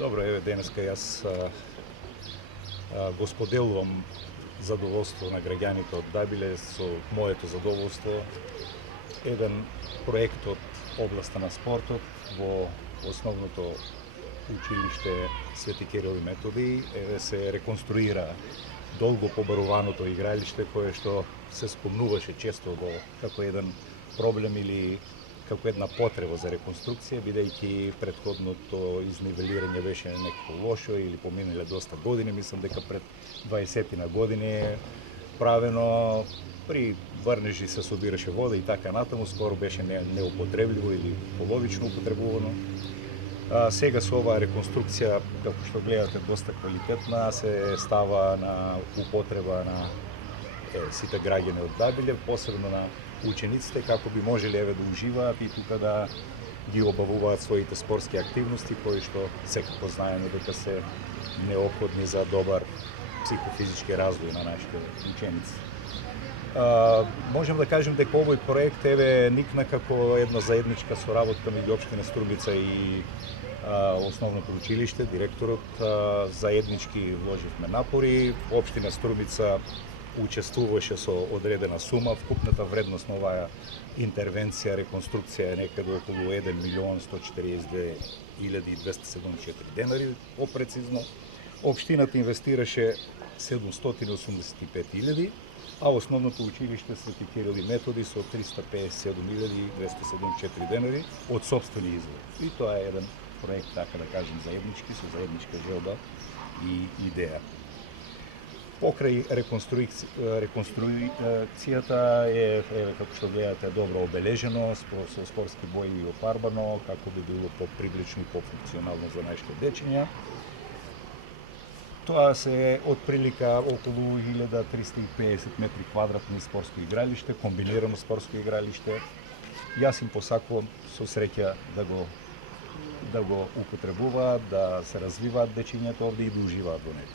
Добро, еве денеска јас го споделувам задоволство на граѓаните од Дабиле со моето задоволство. Еден проект од областа на спортот во основното училиште Свети Кирил и Методи еве се реконструира долго побаруваното игралиште кое што се спомнуваше често како еден проблем или како една потреба за реконструкција, бидејќи претходното изнивелирање беше некако лошо или поминале доста години, мислам дека пред 20 на години е правено, при врнежи се собираше вода и така натаму, скоро беше неупотребливо или половично употребувано. Сега со оваа реконструкција, како што гледате, доста квалитетна, се става на употреба на сите граѓани од Дабиле, посебно на учениците, како би можеле еве да уживаат и тука да ги обавуваат своите спортски активности, кои што секако знаеме дека се неопходни за добар психофизички развој на нашите ученици. Можем да кажем дека овој проект еве никна како една заедничка соработка меѓу општина Струмица и основното училиште, директорот, заеднички вложивме напори. Општина Струмица учествуваше со одредена сума. Вкупната вредност на оваа интервенција, реконструкција е некаде околу 1.142.274 денари, попрецизно. Општината инвестираше 785.000, а основното училиште Свети Кирил и Методи со 357.274 денари од сопствени извори. И тоа е еден проект, така да кажем, заеднички, со заедничка желба и идеја. Покрај реконструкцијата е, како што гледате, добро обележено, со спортски бои и офарбано, како би било попривлечно и пофункционално за нашите дечиња. Тоа се отприлика околу 1350 метри квадратни спортско игралиште, комбинирано спортско игралиште. Јас им посакувам со среќа да го употребуваат, да се развиваат дечињата овде и да уживаат во него.